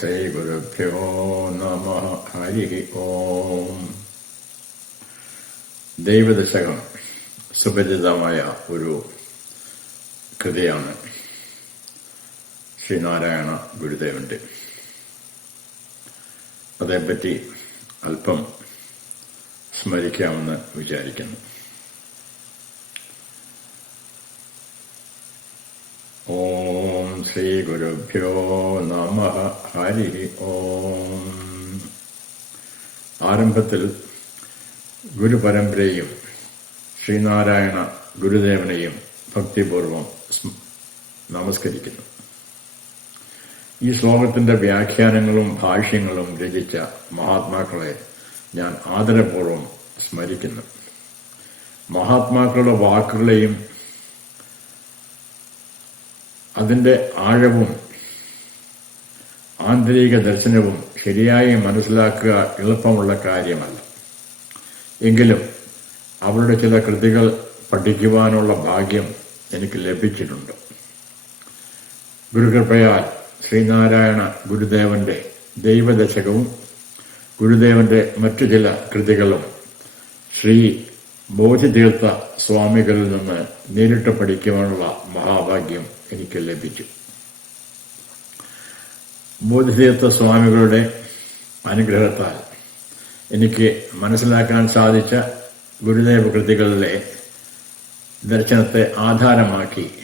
ശ്രീ ഗുരുഭ്യോ നമഃ. ഹരി ഓം. ദൈവദശകം സുപരിചിതമായ ഒരു കൃതിയാണ് ശ്രീനാരായണ ഗുരുദേവന്റെ. അതേപ്പറ്റി അല്പം സ്മരിക്കാമെന്ന് വിചാരിക്കുന്നു. ഓം ശ്രീ ഗുരുഭ്യോ നമഃ. ഹരി ഓം. ആരംഭത്തിൽ ഗുരുപരമ്പരയും ശ്രീനാരായണ ഗുരുദേവനെയും ഭക്തിപൂർവം നമസ്കരിക്കുന്നു. ഈ ശ്ലോകത്തിന്റെ വ്യാഖ്യാനങ്ങളും ഭാഷ്യങ്ങളും രചിച്ച മഹാത്മാക്കളെ ഞാൻ ആദരപൂർവം സ്മരിക്കുന്നു. മഹാത്മാക്കളുടെ വാക്കുകളെയും അതിന്റെ ആഴവും ആന്തരിക ദർശനവും ശരിയായി മനസ്സിലാക്കുക എളുപ്പമുള്ള കാര്യമല്ല. എങ്കിലും അവരുടെ ചില കൃതികൾ പഠിക്കുവാനുള്ള ഭാഗ്യം എനിക്ക് ലഭിച്ചിട്ടുണ്ട്. ഗുരുകൃപയാൽ ശ്രീനാരായണ ഗുരുദേവന്റെ ദൈവദശകവും ഗുരുദേവന്റെ മറ്റു ചില കൃതികളും ശ്രീ ബോധിതീർത്ഥ സ്വാമികളിൽ നിന്ന് നേരിട്ട് പഠിക്കുവാനുള്ള മഹാഭാഗ്യം എനിക്ക് ലഭിച്ചു. ബോധിതീർത്ഥ സ്വാമികളുടെ അനുഗ്രഹത്താൽ എനിക്ക് മനസ്സിലാക്കാൻ സാധിച്ച ഗുരുദേവ കൃതികളിലെ ദർശനത്തെ ആധാരമാക്കി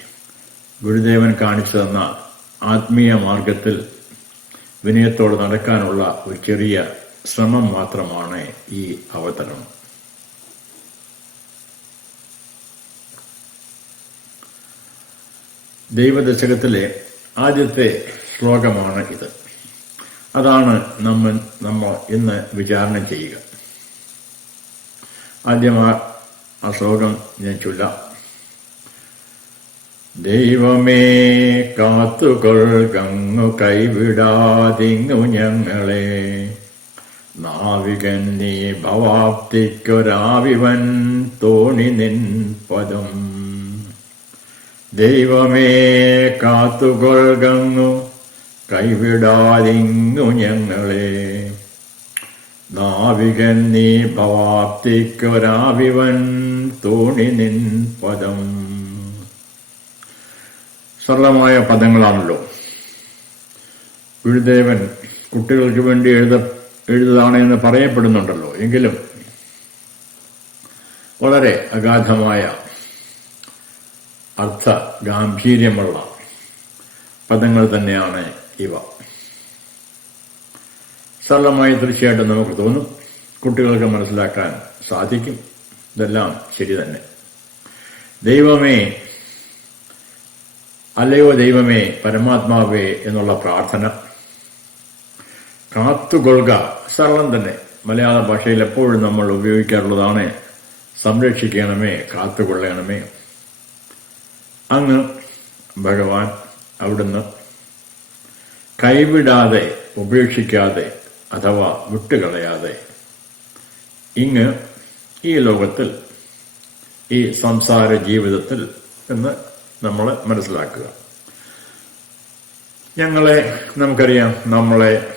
ഗുരുദേവൻ കാണിച്ചു തന്ന ആത്മീയ മാർഗത്തിൽ വിനയത്തോടെ നടക്കാനുള്ള ഒരു ചെറിയ ശ്രമം മാത്രമാണ് ഈ അവതരണം. ദൈവദശകത്തിലെ ആദ്യത്തെ ശ്ലോകമാണ് ഇത്. അതാണ് നമ്മൾ ഇന്ന് വിചാരണ ചെയ്യുക. ആദ്യം ആ ശ്ലോകം ഞാൻ ചൊല്ലാം. ദൈവമേ കാത്തുകൊള്ളുകങ്ങു കൈവിടാതിങ്ങു ഞങ്ങളെ, നാവികൻ നീ ഭവാപ്തിക്കൊരാവിവൻ തോണി നിൻ പദം. ദൈവമേ കാത്തുകൊള്ളുകങ്ങു കൈവിടാതിങ്ങു ഞങ്ങളെ, നാവികൻ നീ ഭവാപ്തിക്കൊരാവിവൻ തോണി നിൻ പദം. സരളമായ പദങ്ങളാണല്ലോ. ഗുരുദേവൻ കുട്ടികൾക്ക് വേണ്ടി എഴുതാണ് എന്ന് പറയപ്പെടുന്നുണ്ടല്ലോ. എങ്കിലും വളരെ അഗാധമായ അർത്ഥ ഗാംഭീര്യമുള്ള പദങ്ങൾ തന്നെയാണ് ഇവ. സരളമായി തീർച്ചയായിട്ടും നമുക്ക് തോന്നും, കുട്ടികൾക്ക് മനസ്സിലാക്കാൻ സാധിക്കും. ഇതെല്ലാം ശരി തന്നെ. ദൈവമേ, അല്ലയോ ദൈവമേ, പരമാത്മാവേ എന്നുള്ള പ്രാർത്ഥന കാത്തുകൊള്ളുക സരളം തന്നെ. മലയാള ഭാഷയിൽ എപ്പോഴും നമ്മൾ ഉപയോഗിക്കാറുള്ളതാണ്. സംരക്ഷിക്കണമേ, കാത്തുകൊള്ളണമേ. അങ്ങ് ഭഗവാൻ അവിടുന്ന് കൈവിടാതെ, ഉപേക്ഷിക്കാതെ അഥവാ വിട്ടുകളയാതെ ഇങ്ങ് ഈ ലോകത്തിൽ, ഈ സംസാര ജീവിതത്തിൽ എന്ന് നമ്മൾ മനസ്സിലാക്കുക. നമുക്കറിയാം, നമ്മളെ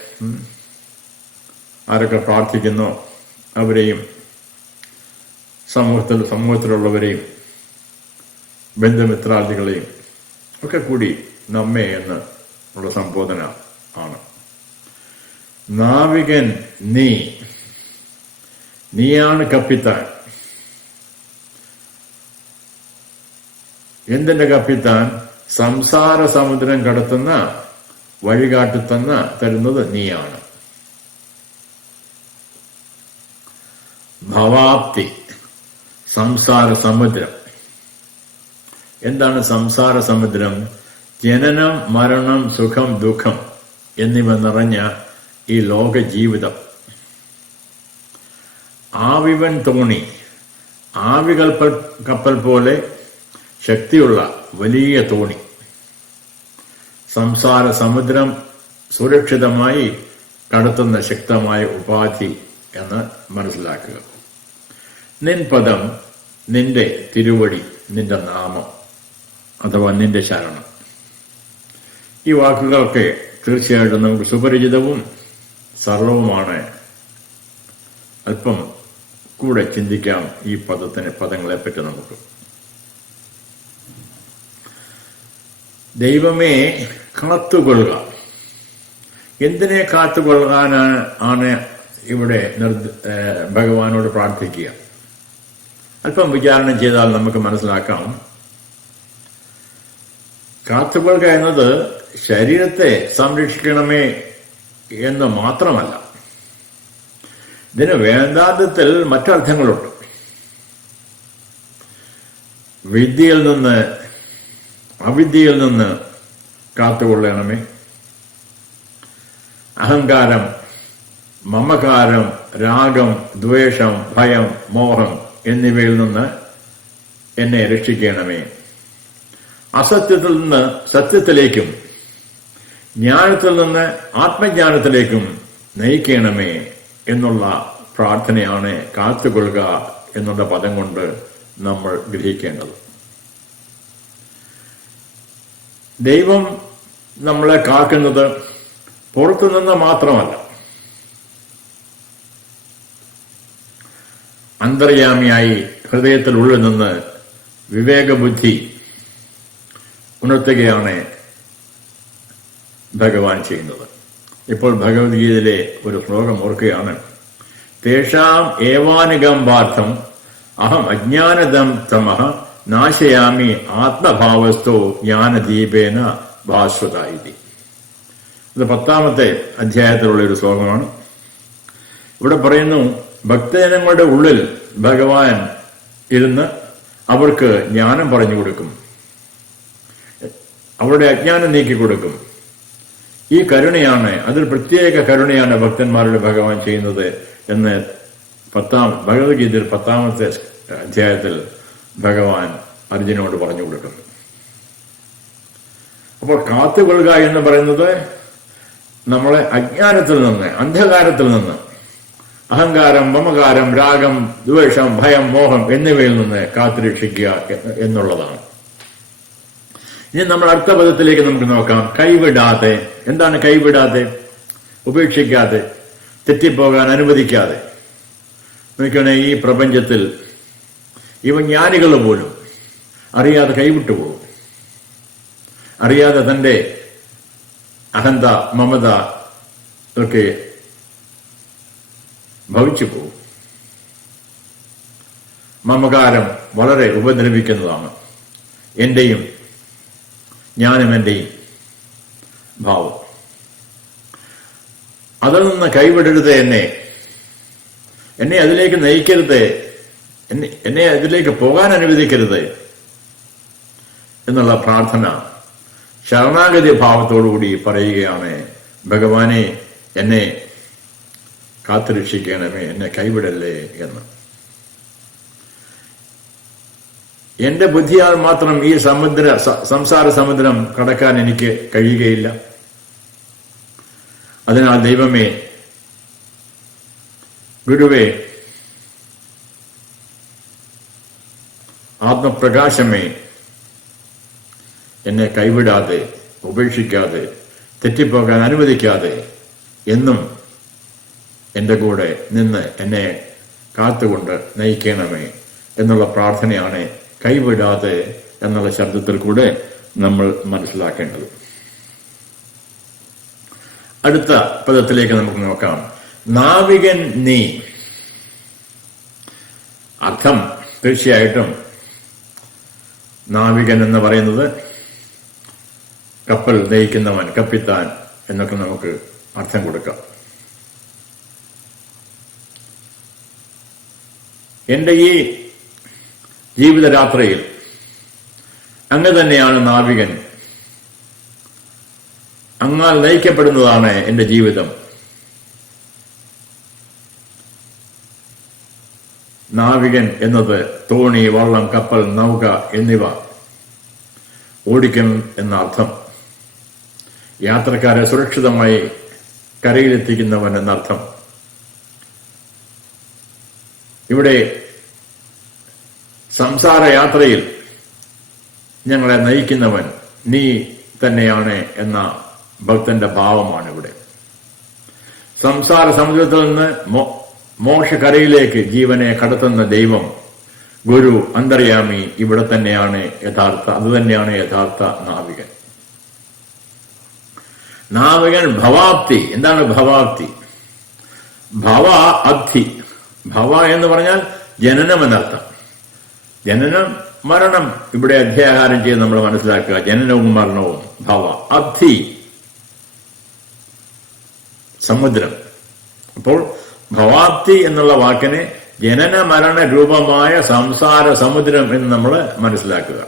ആരൊക്കെ പ്രാർത്ഥിക്കുന്നോ അവരെയും സമൂഹത്തിലുള്ളവരെയും ബന്ധുമിത്രാദികളെയും ഒക്കെ കൂടി നമ്മെ എന്ന് ഉള്ള സംബോധന ആണ്. നാവികൻ നീയാണ് കപ്പിത്താൻ. എന്തിന്റെ കപ്പിത്താൻ? സംസാര സമുദ്രം കടത്തുന്ന, തരുന്നത് നീയാണ്. ഭവാപ്തി, സംസാര സമുദ്രം. എന്താണ് സംസാര സമുദ്രം? ജനനം, മരണം, സുഖം, ദുഃഖം എന്നിവ നിറഞ്ഞ ഈ ലോക ജീവിതം. ആവിവൻ തോണി, കപ്പൽ പോലെ ശക്തിയുള്ള വലിയ തോണി. സംസാര സമുദ്രം സുരക്ഷിതമായി കടത്തുന്ന ശക്തമായ ഉപാധി എന്ന് മനസ്സിലാക്കുക. നിൻ പദം, നിന്റെ തിരുവടി, നിന്റെ നാമം അഥവാ നിന്റെ ശരണം. ഈ വാക്കുകൾക്ക് തീർച്ചയായിട്ടും നമുക്ക് സുപരിചിതവും സർവവുമാണ്. അല്പം കൂടെ ചിന്തിക്കാം ഈ പദങ്ങളെപ്പറ്റി നമുക്ക്. ദൈവമേ കാത്തുകൊള്ളുക. എന്തിനെ കാത്തുകൊള്ളാനാണ് ഇവിടെ ഭഗവാനോട് പ്രാർത്ഥിക്കുക? അല്പം വിചാരണ ചെയ്താൽ നമുക്ക് മനസ്സിലാക്കാം. കാത്തുകൊള്ളുക എന്നത് ശരീരത്തെ സംരക്ഷിക്കണമേ എന്ന് മാത്രമല്ല. ഇതിന് വേദാന്തത്തിൽ മറ്റർത്ഥങ്ങളുണ്ട്. വിദ്യയിൽ നിന്ന് അവിദ്യയിൽ നിന്ന് കാത്തുകൊള്ളണമേ, അഹങ്കാരം, മമകാരം, രാഗം, ദ്വേഷം, ഭയം, മോഹം എന്നിവയിൽ നിന്ന് എന്നെ രക്ഷിക്കണമേ, അസത്യത്തിൽ നിന്ന് സത്യത്തിലേക്കും ജ്ഞാനത്തിൽ നിന്ന് ആത്മജ്ഞാനത്തിലേക്കും നയിക്കണമേ എന്നുള്ള പ്രാർത്ഥനയാണ് കാത്തുകൊള്ളുക എന്നുള്ള പദം കൊണ്ട് നമ്മൾ ഗ്രഹിക്കേണ്ടത്. ദൈവം നമ്മളെ കാക്കുന്നത് പുറത്തുനിന്ന് മാത്രമല്ല, അന്തർയാമിയായി ഹൃദയത്തിനുള്ളിൽ നിന്ന് വിവേകബുദ്ധി ഉണർത്തുകയാണ് ഭഗവാൻ ചെയ്യുന്നത്. ഇപ്പോൾ ഭഗവത്ഗീതയിലെ ഒരു ശ്ലോകം ഓർക്കുകയാണ്. തേഷാം ഏവാനുകമ്പാർത്ഥം അഹം അജ്ഞാനദം തമഃ നാശയാമി ആത്മഭാവസ്ഥോ ജ്ഞാനദീപേന ഭാസ്വത ഇതി. ഇത് 10ാമത്തെ അധ്യായത്തിലുള്ള ഒരു ശ്ലോകമാണ്. ഇവിടെ പറയുന്നു, ഭക്തജനങ്ങളുടെ ഉള്ളിൽ ഭഗവാൻ ഇരുന്ന് അവർക്ക് ജ്ഞാനം പറഞ്ഞു കൊടുക്കും, അവരുടെ അജ്ഞാനം നീക്കിക്കൊടുക്കും. ഈ കരുണയാണ്, അതൊരു പ്രത്യേക കരുണയാണ് ഭക്തന്മാരുടെ ഭഗവാൻ ചെയ്യുന്നത് എന്ന് ഭഗവത്ഗീതയിൽ 10ാമത്തെ അധ്യായത്തിൽ ഭഗവാൻ അർജുനോട് പറഞ്ഞു കൊടുക്കുന്നു. അപ്പോൾ കാത്തുകൊള്ളുക എന്ന് പറയുന്നത് നമ്മളെ അജ്ഞാനത്തിൽ നിന്ന്, അന്ധകാരത്തിൽ നിന്ന്, അഹങ്കാരം, മമകാരം, രാഗം, ദ്വേഷം, ഭയം, മോഹം എന്നിവയിൽ നിന്ന് കാത്തുരക്ഷിക്കുക എന്നുള്ളതാണ്. ഇനി നമ്മൾ അടുത്ത പദത്തിലേക്ക് നമുക്ക് നോക്കാം. കൈവിടാതെ. എന്താണ് കൈവിടാതെ? ഉപേക്ഷിക്കാതെ, തെറ്റിപ്പോകാൻ അനുവദിക്കാതെ. നോക്കണേ, ഈ പ്രപഞ്ചത്തിൽ ജ്ഞാനികൾ പോലും അറിയാതെ കൈവിട്ടുപോകും. അറിയാതെ തന്റെ അഹന്ത, മമത ഒക്കെ ഭവിച്ചു പോകും. മമകാരം വളരെ ഉപദ്രവിക്കുന്നതാണ്. എന്റെയും, ഞാനും എന്റെയും ഭാവം. അതിൽ നിന്ന് കൈവിടരുത്, എന്നെ അതിലേക്ക് നയിക്കരുത്, എന്നെ അതിലേക്ക് പോകാൻ അനുവദിക്കരുത് എന്നുള്ള പ്രാർത്ഥന ശരണാഗതി ഭാവത്തോടുകൂടി പറയുകയാണ്. ഭഗവാനെ, എന്നെ കാത്തുരക്ഷിക്കണമേ, എന്നെ കൈവിടല്ലേ എന്ന്. എന്റെ ബുദ്ധിയാൽ മാത്രം ഈ സംസാര സമുദ്രം കടക്കാൻ എനിക്ക് കഴിയുകയില്ല. അതിനാൽ ദൈവമേ, ഗുരുവേ, ആത്മപ്രകാശമേ, എന്നെ കൈവിടാതെ, ഉപേക്ഷിക്കാതെ, തെറ്റിപ്പോകാൻ അനുവദിക്കാതെ എന്നും എന്റെ കൂടെ നിന്ന് എന്നെ കാത്തുകൊണ്ട് നയിക്കണമേ എന്നുള്ള പ്രാർത്ഥനയാണ് കൈവിടാതെ എന്നുള്ള ശബ്ദത്തിൽ കൂടെ നമ്മൾ മനസ്സിലാക്കേണ്ടത്. അടുത്ത പദത്തിലേക്ക് നമുക്ക് നോക്കാം. നാവികൻ നീ. അർത്ഥം തീർച്ചയായിട്ടും നാവികൻ എന്ന് പറയുന്നത് കപ്പൽ നയിക്കുന്നവൻ, കപ്പിത്താൻ എന്നൊക്കെ നമുക്ക് അർത്ഥം കൊടുക്കാം. എന്റെ ഈ ജീവിതയാത്രയിൽ അങ്ങ് തന്നെയാണ് നാവികൻ. അങ്ങാൽ നയിക്കപ്പെടുന്നതാണ് എന്റെ ജീവിതം. നാവികൻ എന്നത് തോണി, വള്ളം, കപ്പൽ, നൗക എന്നിവ ഓടിക്കും എന്ന അർത്ഥം. യാത്രക്കാരെ സുരക്ഷിതമായി കരയിലെത്തിക്കുന്നവൻ എന്നർത്ഥം. ഇവിടെ സംസാര യാത്രയിൽ ഞങ്ങളെ നയിക്കുന്നവൻ നീ തന്നെയാണ് എന്ന ഭക്തന്റെ ഭാവമാണ് ഇവിടെ. സംസാര സമുദ്രത്തിൽ നിന്ന് മോക്ഷക്കരയിലേക്ക് ജീവനെ കടത്തുന്ന ദൈവം, ഗുരു, അന്തർയാമി ഇവിടെ തന്നെയാണ് അതുതന്നെയാണ് യഥാർത്ഥ നാവികൻ. നാവികൻ ഭവാപ്തി. എന്താണ് ഭവാപ്തി? ഭവ അബ്ധി. ഭവ എന്ന് പറഞ്ഞാൽ ജനനം എന്നർത്ഥം. ജനനം മരണം ഇവിടെ അധ്യാഹാരം ചെയ്ത് നമ്മൾ മനസ്സിലാക്കുക. ജനനവും മരണവും. ഭവ അബ്ധി സമുദ്രം. അപ്പോൾ ഭവാപ്തി എന്നുള്ള വാക്കിനെ ജനന മരണ രൂപമായ സംസാര സമുദ്രം എന്ന് നമ്മൾ മനസ്സിലാക്കുക.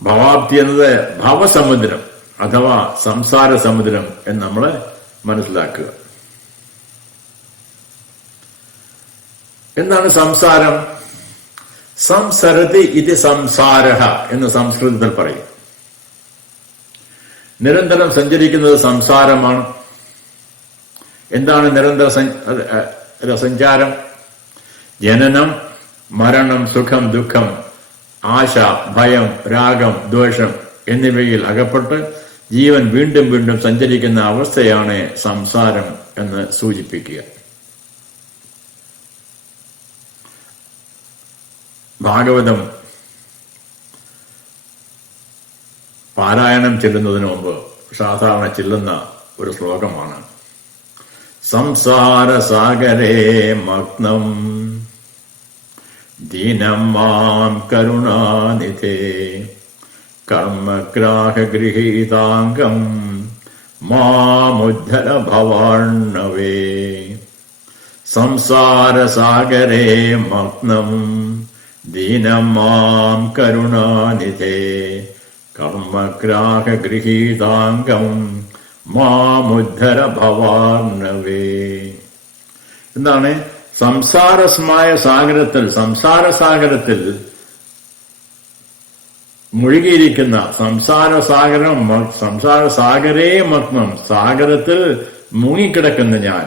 ഭവാപ്തി എന്നത് ഭവസമുദ്രം അഥവാ സംസാര സമുദ്രം എന്ന് നമ്മൾ മനസ്സിലാക്കുക. എന്താണ് സംസാരം? സംസരതി ഇത് സംസാരഃ എന്ന് സംസ്കൃതത്തിൽ പറയും. നിരന്തരം സഞ്ചരിക്കുന്നത് സംസാരമാണ്. എന്താണ് നിരന്തര സഞ്ചാരം? ജനനം, മരണം, സുഖം, ദുഃഖം, ആശ, ഭയം, രാഗം, ദ്വേഷം എന്നിവയിൽ അകപ്പെട്ട് ജീവൻ വീണ്ടും വീണ്ടും സഞ്ചരിക്കുന്ന അവസ്ഥയാണ് സംസാരം എന്ന് സൂചിപ്പിക്കുക. ഭാഗവതം പാരായണം ചെല്ലുന്നതിന് മുമ്പ് സാധാരണ ചെല്ലുന്ന ഒരു ശ്ലോകമാണ്: സംസാര സാഗരേ മഗ്നം ദീനം മാം കരുണാനിധേ കർമ്മഗ്രാഹഗൃഹീതാംഗം മാമുദ്ധര ഭവാർണവേ. സംസാര സാഗരേ മഗ്നം ദീനം മാം കരുണാനിധേ കർമ്മഗ്രാഹഗൃഹീതാംഗം മാമുദ്ധര ഭവാർണവേ. എന്താണ്? സംസാരസ്മായ സാഗരത്തിൽ, സംസാര മുഴുകിയിരിക്കുന്ന സംസാര സാഗരേ മഗ്നം, സാഗരത്തിൽ മുങ്ങിക്കിടക്കുന്ന ഞാൻ,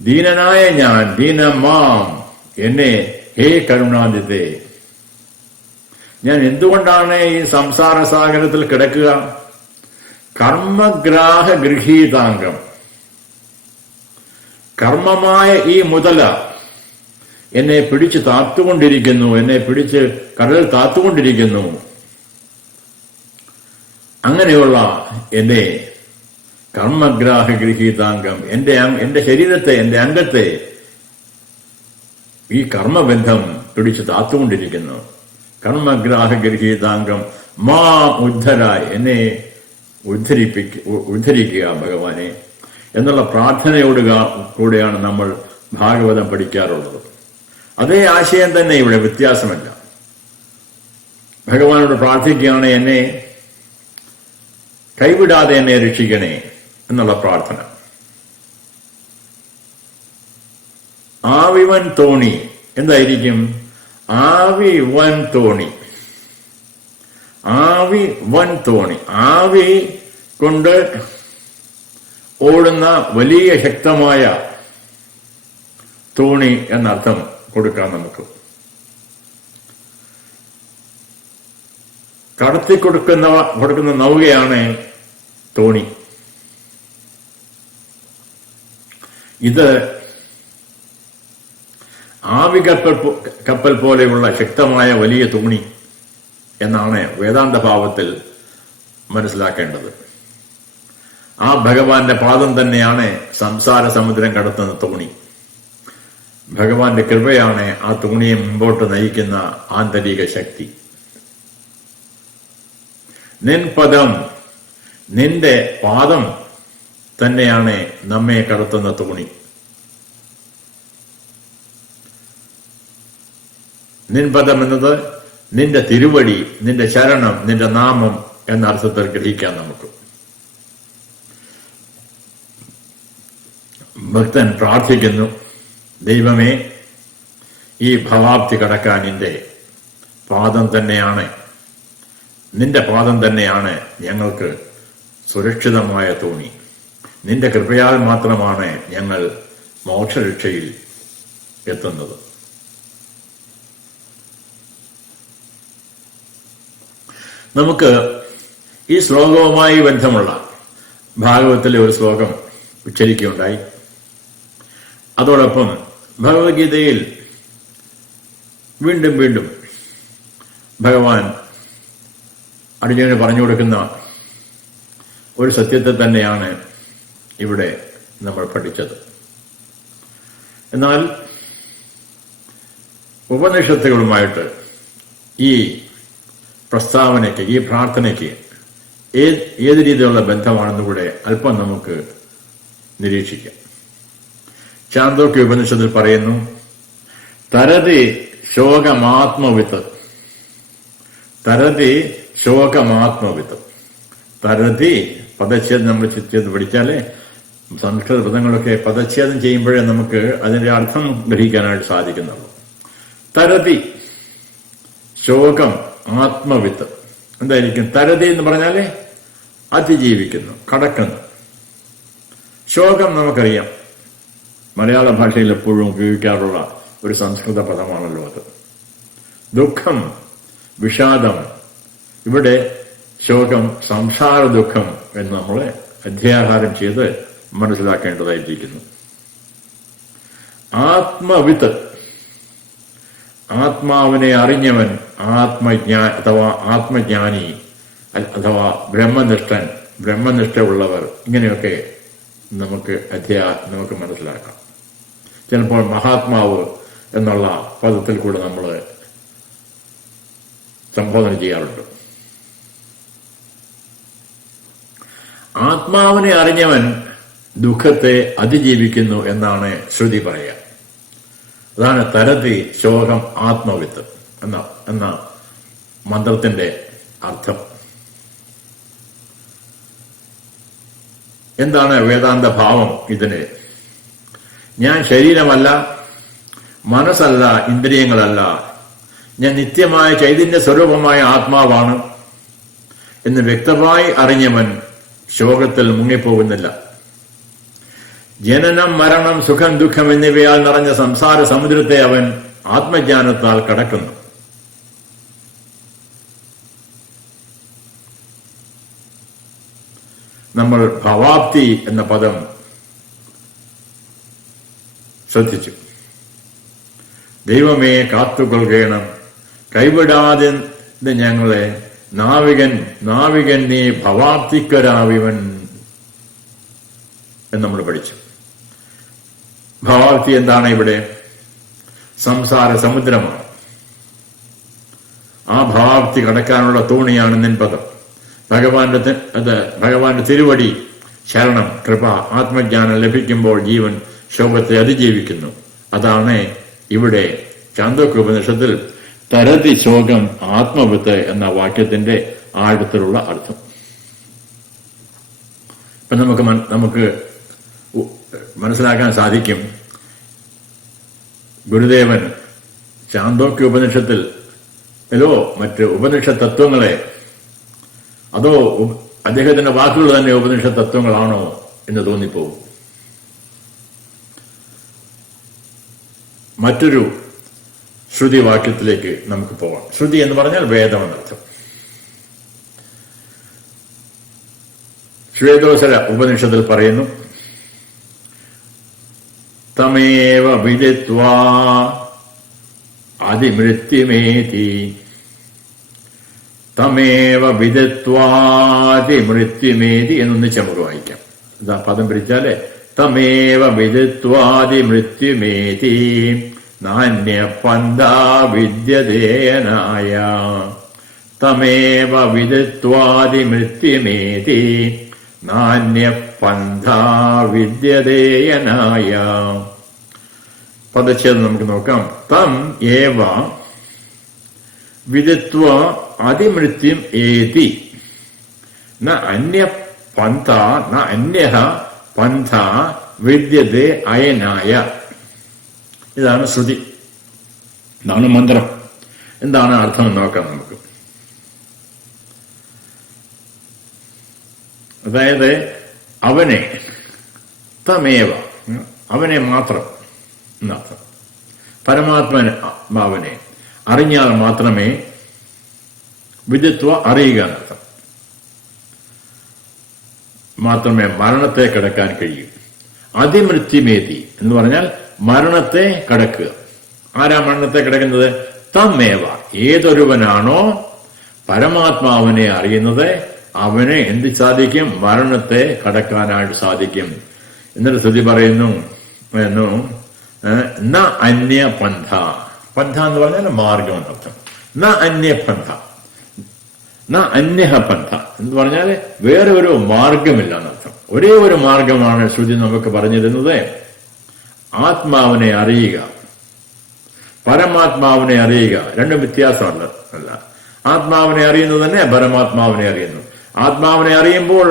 ദീനനായ ഞാൻ, ദീനമാം എന്നെ, ഹേ കരുണാനിധേ. ഞാൻ എന്തുകൊണ്ടാണ് ഈ സംസാര സാഗരത്തിൽ കിടക്കുക? കർമ്മഗ്രാഹ ഗൃഹീതാംഗം, കർമ്മമായ ഈ മുതല എന്നെ പിടിച്ച് താത്തുകൊണ്ടിരിക്കുന്നു, എന്നെ പിടിച്ച് കടലിൽ താത്തുകൊണ്ടിരിക്കുന്നു. അങ്ങനെയുള്ള എന്നെ കർമ്മഗ്രാഹ ഗൃഹീതാംഗം, എന്റെ ശരീരത്തെ, എന്റെ അംഗത്തെ ഈ കർമ്മബന്ധം പിടിച്ച് താത്തുകൊണ്ടിരിക്കുന്നു. കർമ്മഗ്രാഹ ഗൃഹീതാംഗം മാ ഉദ്ധര, എന്നെ ഉദ്ധരിക്കുക ഭഗവാനെ എന്നുള്ള പ്രാർത്ഥനയോട് കൂടെയാണ് നമ്മൾ ഭാഗവതം പഠിക്കാറുള്ളത്. അതേ ആശയം തന്നെ ഇവിടെ, വ്യത്യാസമല്ല. ഭഗവാനോട് പ്രാർത്ഥിക്കുകയാണ്, എന്നെ കൈവിടാതെ എന്നെ രക്ഷിക്കണേ എന്നുള്ള പ്രാർത്ഥന. ആവിവൻ തോണി എന്തായിരിക്കും? ആവി വൻ തോണി. ആവി വൻ തോണി, ആവി കൊണ്ട് ഓടുന്ന വലിയ ശക്തമായ തോണി എന്നർത്ഥം കൊടുക്കാം നമുക്ക്. കൊടുക്കുന്ന നൗകയാണ് തോണി. ഇത് ആവി കപ്പൽ പോലെയുള്ള ശക്തമായ വലിയ തോണി എന്നാണ് വേദാന്ത ഭാവത്തിൽ മനസ്സിലാക്കേണ്ടത്. ആ ഭഗവാന്റെ പാദം തന്നെയാണ് സംസാര സമുദ്രം കടത്തുന്ന തോണി. ഭഗവാന്റെ കൃപയാണ് ആ തോണിയെ മുമ്പോട്ട് നയിക്കുന്ന ആന്തരിക ശക്തി. നിൻപദം, നിന്റെ പാദം തന്നെയാണ് നമ്മെ കടത്തുന്ന തോണി. നിൻപദം എന്നത് നിന്റെ തിരുവടി, നിന്റെ ശരണം, നിന്റെ നാമം എന്ന അർത്ഥത്തിൽ ഗ്രഹിക്കാം നമുക്ക്. ഭക്തൻ പ്രാർത്ഥിക്കുന്നു, ദൈവമേ, ഈ ഭവാപ്തി കടക്കാൻ നിന്റെ പാദം തന്നെയാണ് ഞങ്ങൾക്ക് സുരക്ഷിതമായ തോണി. നിന്റെ കൃപയാൽ മാത്രമാണ് ഞങ്ങൾ മോക്ഷരക്ഷയിൽ എത്തുന്നത്. നമുക്ക് ഈ ശ്ലോകവുമായി ബന്ധമുള്ള ഭാഗവത്തിലെ ഒരു ശ്ലോകം ഉച്ചരിക്കുകയുണ്ടായി. അതോടൊപ്പം ഭഗവത്ഗീതയിൽ വീണ്ടും വീണ്ടും ഭഗവാൻ അർജുനന് പറഞ്ഞു കൊടുക്കുന്ന ഒരു സത്യത്തെ തന്നെയാണ് ഇവിടെ നമ്മൾ പഠിച്ചത്. എന്നാൽ ഉപനിഷത്തുകളുമായിട്ട് ഈ പ്രസ്താവനയ്ക്ക്, ഈ പ്രാർത്ഥനയ്ക്ക് ഏത് രീതിയിലുള്ള ബന്ധമാണെന്നുകൂടെ അല്പം നമുക്ക് നിരീക്ഷിക്കാം. ചാന്തോക്യ ഉപനിഷത്തിൽ പറയുന്നു, തരതി ശോകമാത്മവിത്ത്, തരതി ശോകമാത്മവിത്ത്. തരതി പദച്ഛേദം നമ്മൾ ചെയ്ത് പഠിച്ചാലേ സംസ്കൃത പദങ്ങളൊക്കെ പദച്ഛേദം ചെയ്യുമ്പോഴേ നമുക്ക് അതിന്റെ അർത്ഥം ഗ്രഹിക്കാനായിട്ട് സാധിക്കുന്നുള്ളൂ. തരതി ശോകം ആത്മവിത്ത് എന്തായിരിക്കും? തരതി എന്ന് പറഞ്ഞാല് അതിജീവിക്കുന്നു, കടക്കുന്നു. ശോകം നമുക്കറിയാം, മലയാള ഭാഷയിൽ എപ്പോഴും ഉപയോഗിക്കാറുള്ള ഒരു സംസ്കൃത പദമാണല്ലോ അത്. ദുഃഖം, വിഷാദം. ഇവിടെ ശോകം സംസാര ദുഃഖം എന്ന് നമ്മളെ അധ്യാഹാരം ചെയ്ത് മനസ്സിലാക്കേണ്ടതായിരിക്കുന്നു. ആത്മവിത്ത്, ആത്മാവിനെ അറിഞ്ഞവൻ, ആത്മജ്ഞാനി അഥവാ ബ്രഹ്മനിഷ്ഠൻ, ബ്രഹ്മനിഷ്ഠ ഉള്ളവർ, ഇങ്ങനെയൊക്കെ നമുക്ക് മനസ്സിലാക്കാം. ചിലപ്പോൾ മഹാത്മാവ് എന്നുള്ള പദത്തിൽ കൂടെ നമ്മൾ സംബോധന ചെയ്യാറുണ്ട്. ആത്മാവിനെ അറിഞ്ഞവൻ ദുഃഖത്തെ അതിജീവിക്കുന്നു എന്നാണ് ശ്രുതി പറയുക. അതാണ് തരതി ശോകം ആത്മവിത്ത് എന്ന മന്ത്രത്തിന്റെ അർത്ഥം. എന്താണ് വേദാന്ത ഭാവം ഇതിന്? ഞാൻ ശരീരമല്ല, മനസ്സല്ല, ഇന്ദ്രിയങ്ങളല്ല, ഞാൻ നിത്യമായ ചൈതന്യ സ്വരൂപമായ ആത്മാവാണ് എന്ന് വ്യക്തമായി അറിഞ്ഞവൻ ശോകത്തിൽ മുങ്ങിപ്പോകുന്നില്ല. ജനനം, മരണം, സുഖം, ദുഃഖം എന്നിവയാൽ നിറഞ്ഞ സംസാര സമുദ്രത്തെ അവൻ ആത്മജ്ഞാനത്താൽ കടക്കുന്നു. നമ്മൾ ഭവാപ്തി എന്ന പദം ശ്രദ്ധിച്ചു. ദൈവമേ കാത്തുകൊള്ളുകണം, കൈവിടാതെ ഞങ്ങളെ, നാവികൻ നീ ഭവാപ്തിക്കരാവിവൻ എന്ന് നമ്മൾ പഠിച്ചു. ഭവാപ്തി എന്താണ് ഇവിടെ? സംസാര സമുദ്രമാണ്. ആ ഭവാപ്തി കടക്കാനുള്ള തോണിയാണ് നിൻപദം. ഭഗവാന്റെ തിരുവടി ശരണം, കൃപ, ആത്മജ്ഞാനം ലഭിക്കുമ്പോൾ ജീവൻ ശോകത്തെ അതിജീവിക്കുന്നു. അതാണ് ഇവിടെ ചാന്തോക്യ ഉപനിഷത്തിൽ തരതി ശോകം ആത്മവിത്ത് എന്ന വാക്യത്തിന്റെ ആഴത്തിലുള്ള അർത്ഥം. ഇപ്പൊ നമുക്ക് മനസ്സിലാക്കാൻ സാധിക്കും, ഗുരുദേവൻ ചാന്തോക്യ ഉപനിഷത്തിൽ മറ്റ് ഉപനിഷത്ത് തത്വങ്ങളെ, അതോ അദ്ദേഹത്തിന്റെ വാക്കുകൾ തന്നെ ഉപനിഷത്ത് തത്വങ്ങളാണോ എന്ന് തോന്നിപ്പോകും. മറ്റൊരു ശ്രുതി വാക്യത്തിലേക്ക് നമുക്ക് പോവാം. ശ്രുതി എന്ന് പറഞ്ഞാൽ വേദം എന്നർത്ഥം. ശ്വേതോസര ഉപനിഷത്തിൽ പറയുന്നു, തമേവ വിദിത്വാ അതിമൃത്യുമേതി, തമേവ വിദിത്വാതിമൃത്യുമേതി എന്നൊന്നിച്ച് നമുക്ക് വായിക്കാം. ഇതാ പദം പിരിച്ചാലേ, തമേവ വിദിത്വാതിമൃത്യുമേതി നാന്യപന്ഥാ വിദ്യതേയനായ, തമേവ വിദിത്വാതിമൃത്യുമേതി നാന്യപന്ഥാ വിദ്യതേയനായ. പദച്ഛേദം നമുക്ക് നോക്കാം. തം ഏവ വിദിത്വ അതിമൃത്യും ഏതി ന അന്യപന്ഥ ന അന്യഃ പന്ഥ വിദ്യതേ അയനായ. ഇതാണ് ശ്രുതി, ഇതാണ് മന്ത്രം. എന്താണ് അർത്ഥം നോക്കാം നമുക്ക്. അതായത് അവനെ, തമേവ അവനെ മാത്രം എന്നർത്ഥം. പരമാത്മാവിനെ അറിഞ്ഞാൽ മാത്രമേ വിദിത്വ അറിയുക എന്നർത്ഥം. മാത്രമേ മരണത്തെ കടക്കാൻ കഴിയൂ. അതിമൃത്യുമേതി എന്ന് പറഞ്ഞാൽ മരണത്തെ കടക്കുക. ആരാ മരണത്തെ കടക്കുന്നത്? തമ്മേവ, ഏതൊരുവനാണോ പരമാത്മാവിനെ അറിയുന്നത് അവനെ എന്ത് സാധിക്കും? മരണത്തെ കടക്കാനായിട്ട് സാധിക്കും. എന്നിട്ട് സ്തുതി പറയുന്നു ന അന്യപന്ഥ. പന്ഥ എന്ന് പറഞ്ഞാൽ മാർഗം എന്നർത്ഥം. ന അന്യപന്ഥ, ന അന്യഹ പന്ഥ എന്ന് പറഞ്ഞാൽ വേറെ ഒരു മാർഗമില്ല എന്നർത്ഥം. ഒരേ ഒരു മാർഗമാണ് ശ്രുതി നമുക്ക് പറഞ്ഞിരുന്നത്. ആത്മാവിനെ അറിയുക, പരമാത്മാവിനെ അറിയുക. രണ്ടും വ്യത്യാസമല്ല. ആത്മാവിനെ അറിയുന്നത് തന്നെ പരമാത്മാവിനെ അറിയുന്നു. ആത്മാവിനെ അറിയുമ്പോൾ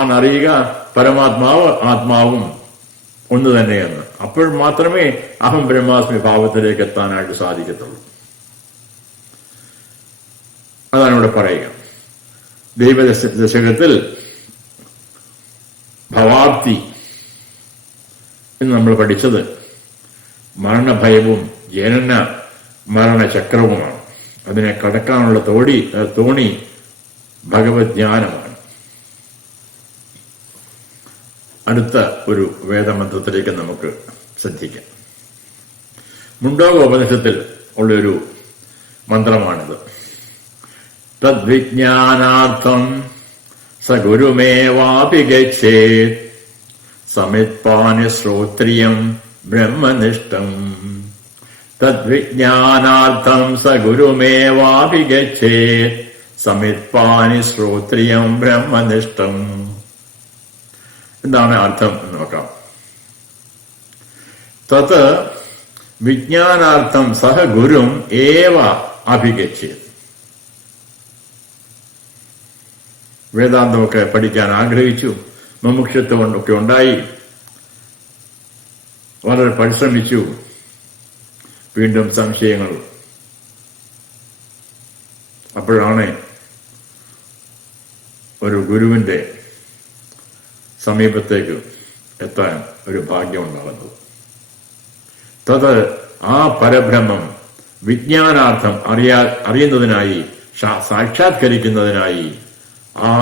ആണ് അറിയുക പരമാത്മാവ് ആത്മാവും ഒന്ന് തന്നെയെന്ന്. അപ്പോൾ മാത്രമേ അഹം ബ്രഹ്മാസ്മി ഭാവത്തിലേക്ക് എത്താനായിട്ട് സാധിക്കത്തുള്ളൂ. അതാണ് ഇവിടെ പറയുക. ദൈവദശകത്തിൽ ഭവാപ്തി എന്ന് നമ്മൾ പഠിച്ചത് മരണഭയവും ജനന മരണചക്രവുമാണ്. അതിനെ കടക്കാനുള്ള തോണി ഭഗവത് ജ്ഞാനമാണ്. അടുത്ത ഒരു വേദമന്ത്രത്തിലേക്ക് നമുക്ക് ശ്രദ്ധിക്കാം. മുണ്ടോകോപനിഷത്തിൽ ഉള്ളൊരു മന്ത്രമാണിത്. തദ്വിജ്ഞാനാർത്ഥം സ ഗുരുമേവാപി ഗച്ഛേത് സമിത്പാനി ശ്രോത്രിയം ബ്രഹ്മനിഷ്ഠം. തദ്വിജ്ഞാനാർത്ഥം സ ഗുരുമേവാപി ഗച്ഛേത് സമിത്പാനി ശ്രോത്രിയം ബ്രഹ്മനിഷ്ഠം. എന്താണ് അർത്ഥം എന്ന് നോക്കാം. തത് വിജ്ഞാനാർത്ഥം സഹ ഗുരും ഏവ അഭിഗച്ഛേത്. വേദാന്തമൊക്കെ പഠിക്കാൻ ആഗ്രഹിച്ചു, മുമുക്ഷത്വം ഒക്കെ ഉണ്ടായി, വളരെ പരിശ്രമിച്ചു. വീണ്ടും സംശയങ്ങൾ. അപ്പോഴാണ് ഒരു ഗുരുവിന്റെ സമീപത്തേക്ക് എത്താൻ ഒരു ഭാഗ്യം ഉണ്ടാകുന്നത്. തത് ആ പരബ്രഹ്മം വിജ്ഞാനാർത്ഥം അറിയുന്നതിനായി, സാക്ഷാത്കരിക്കുന്നതിനായി ആ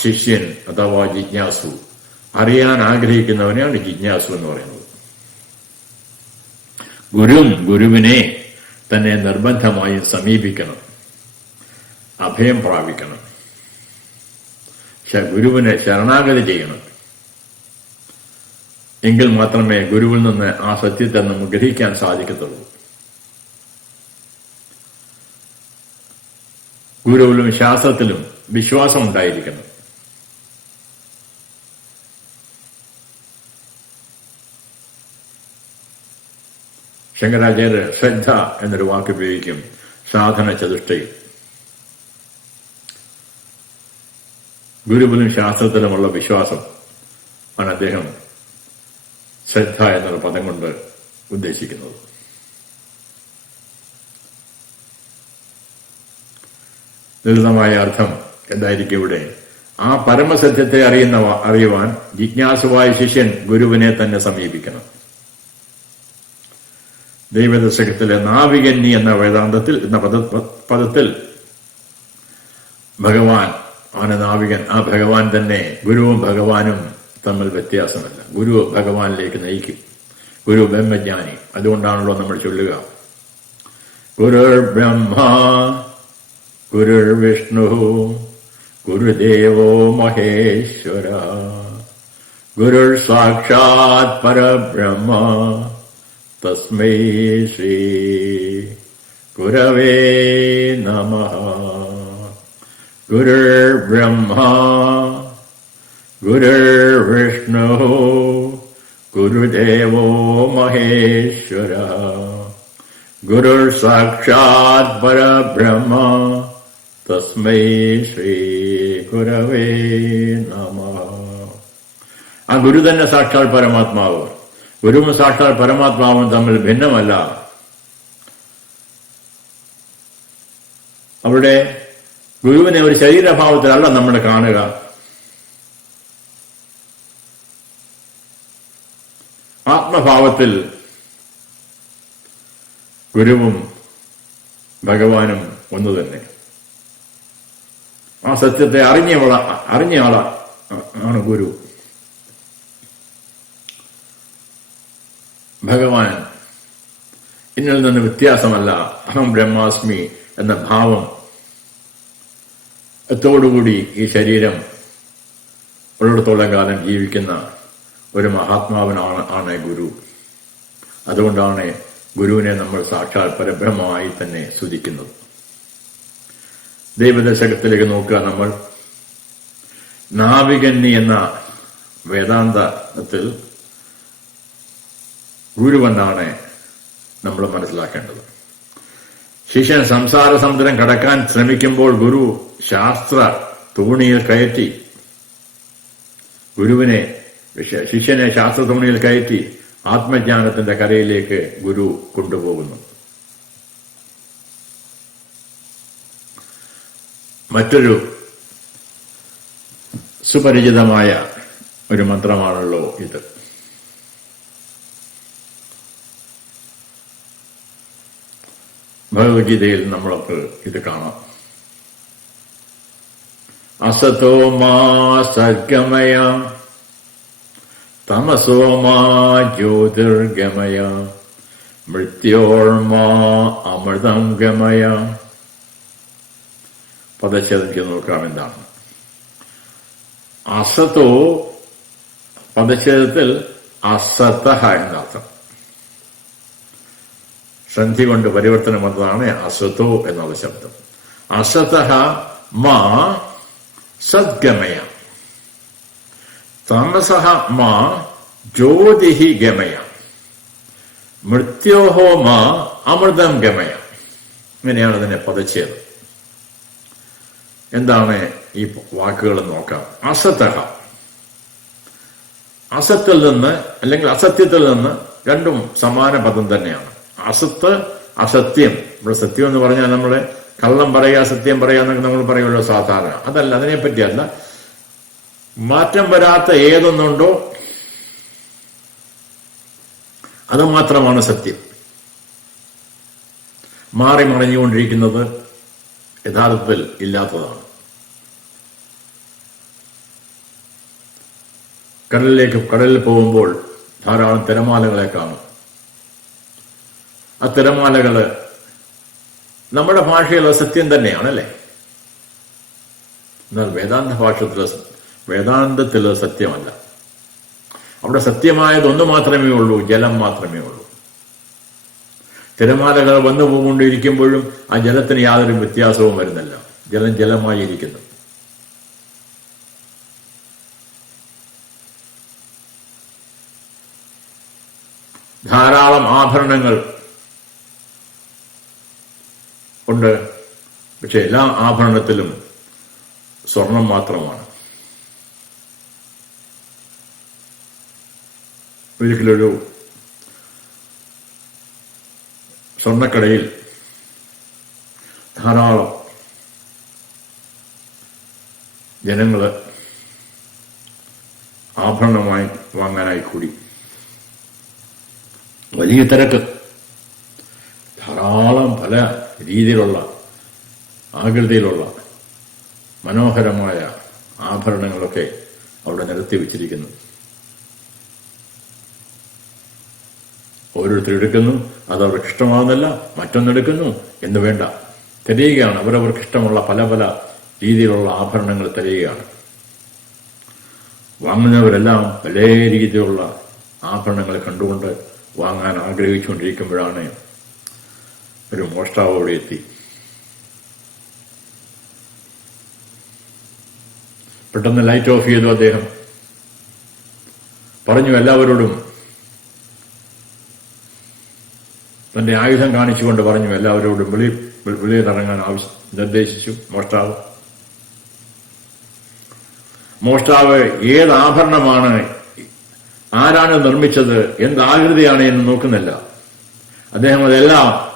ശിഷ്യൻ അഥവാ ജിജ്ഞാസു, അറിയാൻ ആഗ്രഹിക്കുന്നവനെയാണ് ജിജ്ഞാസു എന്ന് പറയുന്നത്. ഗുരുവിനെ തന്നെ നിർബന്ധമായും സമീപിക്കണം, അഭയം പ്രാപിക്കണം, ഗുരുവിനെ ശരണാഗതി ചെയ്യണം. എങ്കിൽ മാത്രമേ ഗുരുവിൽ നിന്ന് ആ സത്യത്തെ നമുക്ക് ഗ്രഹിക്കാൻ സാധിക്കത്തുള്ളൂ. ഗുരുവിലും ശാസ്ത്രത്തിലും വിശ്വാസം ഉണ്ടായിരിക്കണം. ശങ്കരാചാര്യർ ശ്രദ്ധ എന്നൊരു വാക്ക് ഉപയോഗിക്കും സാധന ചതുഷ്ടയിൽ. ഗുരുവിലും ശാസ്ത്രത്തിലുമുള്ള വിശ്വാസം ആണ് അദ്ദേഹം ശ്രദ്ധ എന്നുള്ള പദം കൊണ്ട് ഉദ്ദേശിക്കുന്നത്. ലളിതമായ അർത്ഥം എന്തായിരിക്കും ഇവിടെ? ആ പരമസത്യത്തെ അറിയുവാൻ ജിജ്ഞാസുവായ ശിഷ്യൻ ഗുരുവിനെ തന്നെ സമീപിക്കണം. ദൈവദശകത്തിലെ നാവികന്നി എന്ന വേദാന്തത്തിൽ എന്ന പദത്തിൽ ഭഗവാൻ ആണ് നാവികൻ. ആ ഭഗവാൻ തന്നെ ഗുരുവും ഭഗവാനും തമ്മിൽ വ്യത്യാസമല്ല. ഗുരു ഭഗവാനിലേക്ക് നയിക്കും. ഗുരു ബ്രഹ്മജ്ഞാനി. അതുകൊണ്ടാണല്ലോ നമ്മൾ ചൊല്ലുക ഗുരുർ ബ്രഹ്മ ഗുരുർ വിഷ്ണു ഗുരുദേവോ മഹേശ്വര ഗുരുർ സാക്ഷാത് പരബ്രഹ്മ തസ്മൈ ശ്രീ ഗുരവേ നമഃ. ഗുരുർ ബ്രഹ്മ ഗുരുർ വിഷ്ണു ഗുരുദേവോ മഹേശ്വര ഗുരുർ സാക്ഷാത് പരബ്രഹ്മ തസ്മൈ ശ്രീ ഗുരവേ നമഃ. ആ ഗുരു തന്നെ സാക്ഷാൽ പരമാത്മാവ്. ഗുരുവും സാക്ഷാൽ പരമാത്മാവും തമ്മിൽ ഭിന്നമല്ല. അവിടെ ഗുരുവിനെ ഒരു ശരീരഭാവത്തിലല്ല നമ്മൾ കാണുക. ആത്മഭാവത്തിൽ ഗുരുവും ഭഗവാനും ഒന്നു തന്നെ. സത്യത്തെ അറിഞ്ഞയാള ആണ് ഗുരു. ഭഗവാൻ എന്നിൽ നിന്ന് വ്യത്യാസമല്ല, അഹം ബ്രഹ്മാസ്മി എന്ന ഭാവം ത്തോടുകൂടി ഈ ശരീരം ഉള്ളിടത്തോളം കാലം ജീവിക്കുന്ന ഒരു മഹാത്മാവിനാണ് ഗുരു. അതുകൊണ്ടാണ് ഗുരുവിനെ നമ്മൾ സാക്ഷാൽ പരബ്രഹ്മമായി തന്നെ സ്തുതിക്കുന്നത്. ദൈവദശകത്തിലേക്ക് നോക്കുക. നമ്മൾ നാവികന്നി എന്ന വേദാന്തത്തിൽ ഗുരുവെന്നാണ് നമ്മൾ മനസ്സിലാക്കേണ്ടത്. ശിഷ്യൻ സംസാര സമുദ്രം കടക്കാൻ ശ്രമിക്കുമ്പോൾ ഗുരു ശാസ്ത്ര തോണിയിൽ കയറ്റി ശിഷ്യനെ ശാസ്ത്ര തോണിയിൽ കയറ്റി ആത്മജ്ഞാനത്തിന്റെ കരയിലേക്ക് ഗുരു കൊണ്ടുപോകുന്നു. മറ്റൊരു സുപരിചിതമായ ഒരു മന്ത്രമാണല്ലോ ഇത്. ഭഗവത്ഗീതയിൽ നമ്മളൊക്കെ ഇത് കാണാം. അസതോ മാ സദ്ഗമയ തമസോ മാ ജ്യോതിർഗമയ മൃത്യോർമാ അമൃതം ഗമയ. പദച്ഛേദം നോക്കാം എന്താണ്. അസതോ പദച്ഛേദത്തിൽ അസതഃ എന്നർത്ഥം. സന്ധി കൊണ്ട് പരിവർത്തനം വന്നതാണ് അസതോ എന്നുള്ള ശബ്ദം. അസതഃ മാ സദ്ഗമയ തമസഃ മാ ജ്യോതിഹി ഗമയ മൃത്യോഹോ മാ അമൃതം ഗമയ. ഇങ്ങനെയാണ് ഇതിന്റെ പദച്ഛേദം. എന്താണ് ഈ വാക്കുകൾ നോക്കാം. അസതഃ, അസത്തിൽ നിന്ന് അല്ലെങ്കിൽ അസത്യത്തിൽ നിന്ന് രണ്ടും സമാന പദം തന്നെയാണ്. അസത്ത്, അസത്യം. ഇവിടെ സത്യം എന്ന് പറഞ്ഞാൽ നമ്മള് കള്ളം പറയുക, സത്യം പറയുക എന്നൊക്കെ നമ്മൾ പറയുമല്ലോ സാധാരണ. അതല്ല, അതിനെപ്പറ്റിയല്ല. മാറ്റം വരാത്ത ഏതൊന്നുണ്ടോ അത് മാത്രമാണ് സത്യം. മാറി മറിഞ്ഞുകൊണ്ടിരിക്കുന്നത് യഥാർത്ഥത്തിൽ ഇല്ലാത്തതാണ്. കടലിൽ പോകുമ്പോൾ ധാരാളം തിരമാലകളെ കാണും. ആ തിരമാലകള് നമ്മുടെ ഭാഷയിൽ സത്യം തന്നെയാണല്ലേ. എന്നാൽ വേദാന്തത്തിൽ സത്യമല്ല. അവിടെ സത്യമായത് ഒന്ന് മാത്രമേ ഉള്ളൂ, ജലം മാത്രമേ ഉള്ളൂ. തിരമാലകൾ വന്നു പോകൊണ്ടിരിക്കുമ്പോഴും ആ ജലത്തിന് യാതൊരു വ്യത്യാസവും വരുന്നില്ല. ജലം ജലമായി ഇരിക്കുന്നു. ധാരാളം ആഭരണങ്ങൾ ഉണ്ട്. പക്ഷെ എല്ലാ ആഭരണത്തിലും സ്വർണം മാത്രമാണ്. ഒരിക്കലൊരു സ്വർണ്ണക്കടയിൽ ധാരാളം ജനങ്ങള് ആഭരണമായി വാങ്ങാനായി കൂടി. വലിയ തിരക്ക്. ധാരാളം പല രീതിയിലുള്ള ആകൃതിയിലുള്ള മനോഹരമായ ആഭരണങ്ങളൊക്കെ അവിടെ നിരത്തി വെച്ചിരിക്കുന്നു. ഓരോരുത്തരെടുക്കുന്നു. അതവർക്ക് ഇഷ്ടമാകുന്നില്ല, മറ്റൊന്നെടുക്കുന്നു എന്ന് വേണ്ട, തിരയുകയാണ്. അവരവർക്ക് ഇഷ്ടമുള്ള പല പല രീതിയിലുള്ള ആഭരണങ്ങൾ തിരയുകയാണ്. വാങ്ങുന്നവരെല്ലാം പല രീതിയിലുള്ള ആഭരണങ്ങൾ കണ്ടുകൊണ്ട് വാങ്ങാൻ ആഗ്രഹിച്ചുകൊണ്ടിരിക്കുമ്പോഴാണ് ഒരു മോഷ്ടാവ് അവിടെ എത്തി. പെട്ടെന്ന് ലൈറ്റ് ഓഫ് ചെയ്തു. അദ്ദേഹം പറഞ്ഞു, എല്ലാവരോടും തന്റെ ആയുധം കാണിച്ചുകൊണ്ട് പറഞ്ഞു, എല്ലാവരോടും വെളിയിലിറങ്ങാൻ നിർദ്ദേശിച്ചു. മോഷ്ടാവ് ഏത് ആഭരണമാണ്, ആരാണ് നിർമ്മിച്ചത്, എന്ത് ആകൃതിയാണ് എന്ന് നോക്കുന്നില്ല. അദ്ദേഹം അതെല്ലാം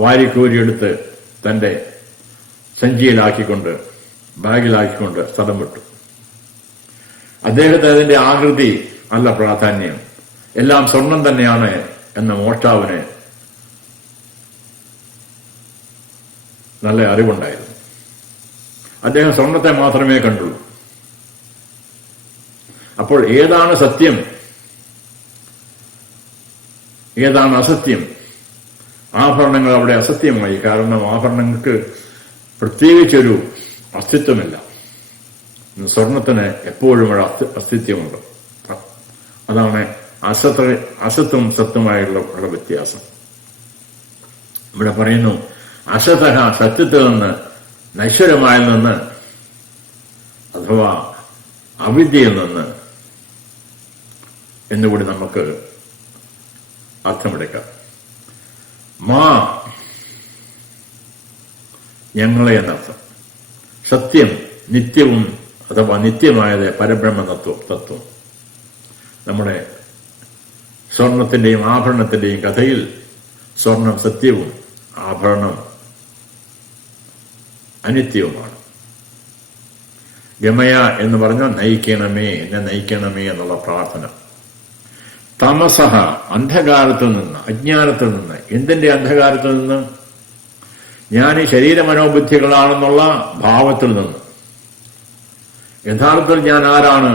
വാരിക്കോരിയെടുത്ത് തന്റെ സഞ്ചിയിലാക്കിക്കൊണ്ട്, ബാഗിലാക്കിക്കൊണ്ട് സ്ഥലം വിട്ടു. അദ്ദേഹത്തിന് അതിന്റെ ആകൃതി അല്ല പ്രാധാന്യം, എല്ലാം സ്വർണം തന്നെയാണ് എന്ന മോഷ്ടാവിന് നല്ല അറിവുണ്ടായിരുന്നു. അദ്ദേഹം സ്വർണത്തെ മാത്രമേ കണ്ടുള്ളൂ. അപ്പോൾ ഏതാണ് സത്യം, ഏതാണ് അസത്യം? ആഭരണങ്ങൾ അവിടെ അസത്യമായി. കാരണം ആഭരണങ്ങൾക്ക് പ്രത്യേകിച്ചൊരു അസ്തിത്വമില്ല. സ്വർണത്തിന് എപ്പോഴും ഒരു അസ്തിത്വമുണ്ട്. അതാണ് അസത്വം സത്യമായുള്ള വ്യത്യാസം. ഇവിടെ പറയുന്നു, അസതഃ സത്യത്തിൽ നിന്ന്, നശ്വരമായിൽ നിന്ന് അഥവാ അവിദ്യയിൽ നിന്ന് എന്നുകൂടി നമുക്ക് അർത്ഥമെടുക്കാം. മാ ഞങ്ങളെ എന്നർത്ഥം. സത്യം നിത്യവും അഥവാ നിത്യമായത് പരബ്രഹ്മ തത്വം. നമ്മുടെ സ്വർണത്തിന്റെയും ആഭരണത്തിന്റെയും കഥയിൽ സ്വർണം സത്യവും ആഭരണം അനിത്യവുമാണ്. ഗമയ എന്ന് പറഞ്ഞാൽ നയിക്കണമേ, എന്നെ നയിക്കണമേ എന്നുള്ള പ്രാർത്ഥന. തമസഹ അന്ധകാരത്തിൽ നിന്ന്, അജ്ഞാനത്തിൽ നിന്ന്. എന്തിന്റെ അന്ധകാരത്തിൽ നിന്ന്? ഞാൻ ഈ ശരീര മനോബുദ്ധികളാണെന്നുള്ള ഭാവത്തിൽ നിന്ന്. യഥാർത്ഥത്തിൽ ഞാൻ ആരാണ്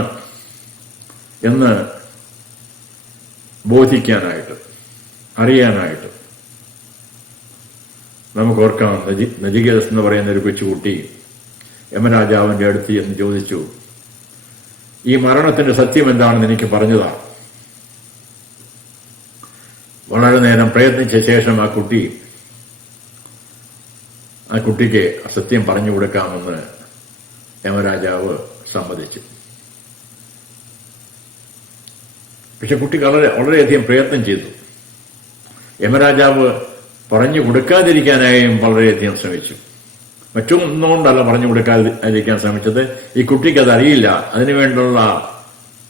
എന്ന് ബോധിക്കാനായിട്ട്, അറിയാനായിട്ട്. നമുക്ക് ഓർക്കാം, നചികേതസ് എന്ന് പറയുന്ന ഒരു കൊച്ചുകുട്ടി യമരാജാവിന്റെ അടുത്ത് എന്ന് ചോദിച്ചു, ഈ മരണത്തിന്റെ സത്യം എന്താണെന്ന് എനിക്ക് പറഞ്ഞതാ. വളരെ നേരം പ്രയത്നിച്ച ശേഷം ആ കുട്ടിക്ക് സത്യം പറഞ്ഞു കൊടുക്കാമെന്ന് യമരാജാവ് സമ്മതിച്ചു. പക്ഷെ കുട്ടി വളരെയധികം പ്രയത്നം ചെയ്തു. യമരാജാവ് പറഞ്ഞു കൊടുക്കാതിരിക്കാനായും വളരെയധികം ശ്രമിച്ചു. മറ്റൊന്നുകൊണ്ടല്ല പറഞ്ഞു കൊടുക്കാതിരിക്കാൻ ശ്രമിച്ചത്, ഈ കുട്ടിക്ക് അത് അറിയില്ല, അതിനുവേണ്ടിയുള്ള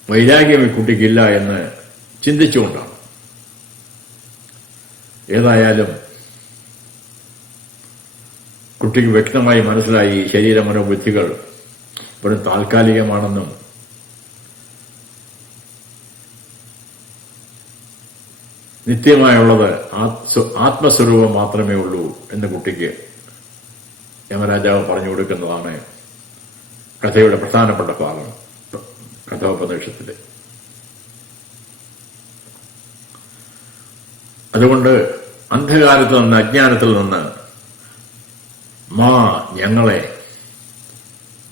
വൈരാഗ്യം ഈ കുട്ടിക്കില്ല എന്ന് ചിന്തിച്ചുകൊണ്ടാണ്. ഏതായാലും കുട്ടിക്ക് വ്യക്തമായി മനസ്സിലായി ശരീര മനോബുദ്ധികൾ വെറും താൽക്കാലികമാണെന്നും നിത്യമായുള്ളത് ആത്മസ്വരൂപം മാത്രമേ ഉള്ളൂ എന്ന് കുട്ടിക്ക് യമരാജാവ് പറഞ്ഞു കൊടുക്കുന്നതാണ് കഥയുടെ പ്രധാനപ്പെട്ട ഭാഗം, കഥോപനിഷത്തില്. അതുകൊണ്ട് അന്ധകാരത്തിൽ നിന്ന്, അജ്ഞാനത്തിൽ നിന്ന് മാ ഞങ്ങളെ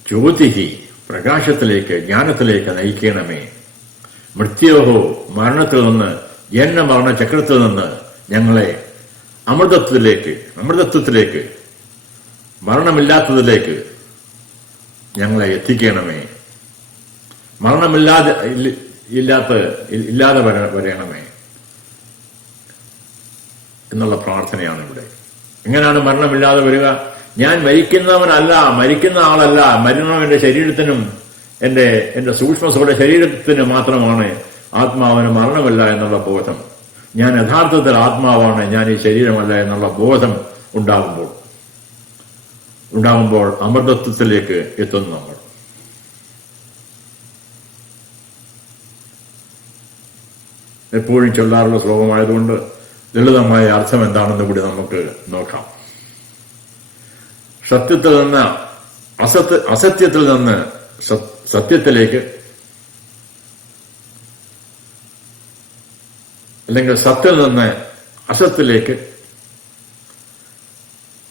ജ്യോതിഹി പ്രകാശത്തിലേക്ക്, ജ്ഞാനത്തിലേക്ക് നയിക്കണമേ. മൃത്യോഹോ മരണത്തിൽ നിന്ന്, ജന്മ മരണ ചക്രത്തിൽ നിന്ന് ഞങ്ങളെ അമൃതത്വത്തിലേക്ക് മരണമില്ലാത്തതിലേക്ക് ഞങ്ങളെ എത്തിക്കണമേ. ഇല്ലാതെ വരണമേ എന്നുള്ള പ്രാർത്ഥനയാണ് ഇവിടെ. എങ്ങനെയാണ് മരണമില്ലാതെ വരിക? ഞാൻ മരിക്കുന്ന ആളല്ല. മരണം എന്റെ ശരീരത്തിനും എന്റെ സൂക്ഷ്മ ശരീരത്തിന് മാത്രമാണ്. ആത്മാവിന് മരണമില്ല എന്നുള്ള ബോധം, ഞാൻ യഥാർത്ഥത്തിൽ ആത്മാവാണ്, ഞാൻ ഈ ശരീരമല്ല എന്നുള്ള ബോധം ഉണ്ടാകുമ്പോൾ അമൃതത്വത്തിലേക്ക് എത്തുന്നു നമ്മൾ. എപ്പോഴും ചൊല്ലാറുള്ള ശ്ലോകമായതുകൊണ്ട് ലളിതമായ അർത്ഥം എന്താണെന്ന് കൂടി നമുക്ക് നോക്കാം. സത്യത്തിൽ നിന്ന് അസത്യത്തിൽ നിന്ന് സത്യത്തിലേക്ക്, അല്ലെങ്കിൽ സത്തിൽ നിന്ന് അസത്തിലേക്ക്,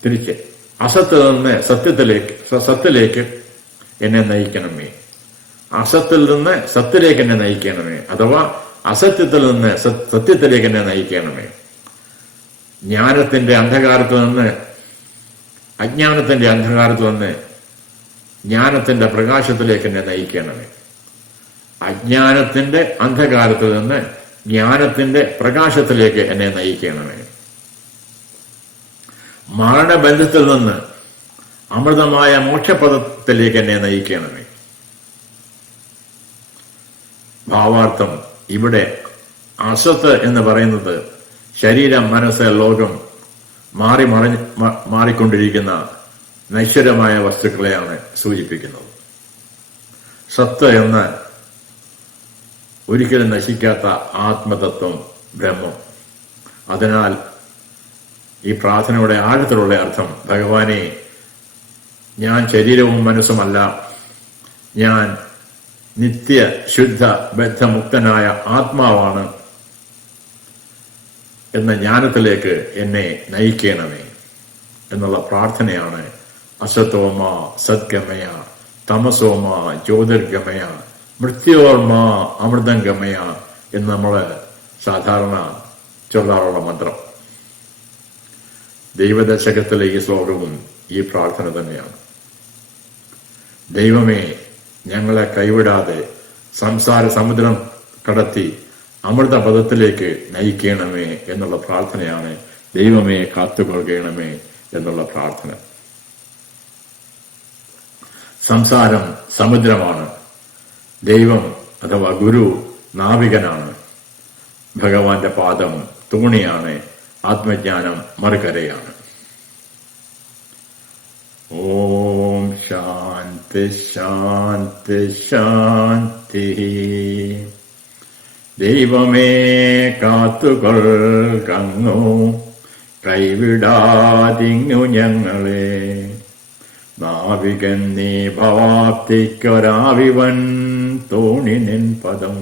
തിരിച്ച് അസത്തിൽ നിന്ന് സത്യത്തിലേക്ക് എന്നെ നയിക്കണമേ. അസത്തിൽ നിന്ന് സത്യത്തിലേക്ക് എന്നെ നയിക്കണമേ, അഥവാ അസത്യത്തിൽ നിന്ന് സത്യത്തിലേക്ക് എന്നെ നയിക്കണമേ. ജ്ഞാനത്തിന്റെ അന്ധകാരത്തിൽ നിന്ന്, അജ്ഞാനത്തിന്റെ അന്ധകാരത്തിൽ നിന്ന് ജ്ഞാനത്തിന്റെ പ്രകാശത്തിലേക്ക് എന്നെ നയിക്കണമേ. അജ്ഞാനത്തിന്റെ അന്ധകാരത്തിൽ നിന്ന് ജ്ഞാനത്തിന്റെ പ്രകാശത്തിലേക്ക് എന്നെ നയിക്കണമേ. മരണബന്ധത്തിൽ നിന്ന് അമൃതമായ മോക്ഷപദത്തിലേക്ക് എന്നെ നയിക്കണമേ. ഭാവാർത്ഥം, ഇവിടെ അസത്ത് എന്ന് പറയുന്നത് ശരീരം, മനസ്സ്, ലോകം മാറിക്കൊണ്ടിരിക്കുന്ന നശ്വരമായ വസ്തുക്കളെയാണ് സൂചിപ്പിക്കുന്നത്. സത്ത് എന്ന് ഒരിക്കലും നശിക്കാത്ത ആത്മതത്വം, ബ്രഹ്മം. അതിനാൽ ഈ പ്രാർത്ഥനയുടെ ആഴത്തിലുള്ള അർത്ഥം, ഭഗവാനെ ഞാൻ ശരീരവും മനസ്സുമല്ല, ഞാൻ നിത്യ ശുദ്ധ ബദ്ധമുക്തനായ ആത്മാവാണ് എന്ന ജ്ഞാനത്തിലേക്ക് എന്നെ നയിക്കണമേ എന്നുള്ള പ്രാർത്ഥനയാണ് അസതോമ സദ്ഗമയ, തമസോമ ജ്യോതിർഗമയ, മൃത്യോർമ അമൃതംഗമയ എന്ന് നമ്മൾ സാധാരണ ചൊല്ലാറുള്ള മന്ത്രം. ദൈവദശകത്തിലെ ഈ ശ്ലോകവും ഈ പ്രാർത്ഥന തന്നെയാണ്. ദൈവമേ, ഞങ്ങളെ കൈവിടാതെ സംസാര സമുദ്രം കടത്തി അമൃതപദത്തിലേക്ക് നയിക്കണമേ എന്നുള്ള പ്രാർത്ഥനയാണ്. ദൈവമേ കാത്തുകൊള്ളണമേ എന്നുള്ള പ്രാർത്ഥന. സംസാരം സമുദ്രമാണ്, ദൈവം അഥവാ ഗുരു നാവികനാണ്, ഭഗവാന്റെ പാദം തോണിയാണ്, ആത്മജ്ഞാനം മറുകരയാണ്. ഓം ശാന്തി ശാന്തി ശാന്തി. ദൈവമേ കാത്തുകൊള്ളങ്ങു, കൈവിടാതിങ്ങു ഞങ്ങളെ. നാവികൻ നീ ഭവാപ്തിക്കൊരാവിവൻ തോണി നിൻ പദം.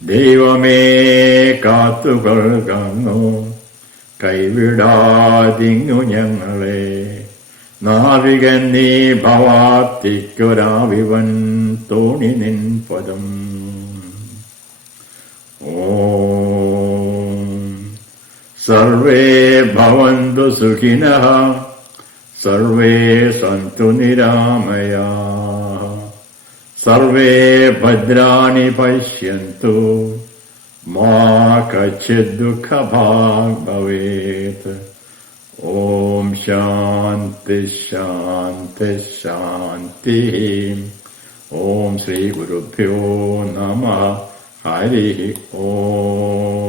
ദൈവമേ കാത്തുകൊള്ളങ്ങു, കൈവിടാതിങ്ങു ഞങ്ങളെ. നാവികൻ നീ ഭവാപ്തിക്കൊരാവിവൻ തോണി നിൻ പദം. ഓം സർവേ ഭവന്തു സുഖിനഃ, സർവേ സന്തു നിരാമയാഃ, സർവേ ഭദ്രാണി പശ്യന്തു, മാ കശ്ചിത് ദുഃഖഭാഗ് ഭവേത്. ഓം ശാന്തി ശാന്തി ശാന്തി. ഓം ശ്രീ ഗുരുഭ്യോ നമഃ. ഹരി ഓം.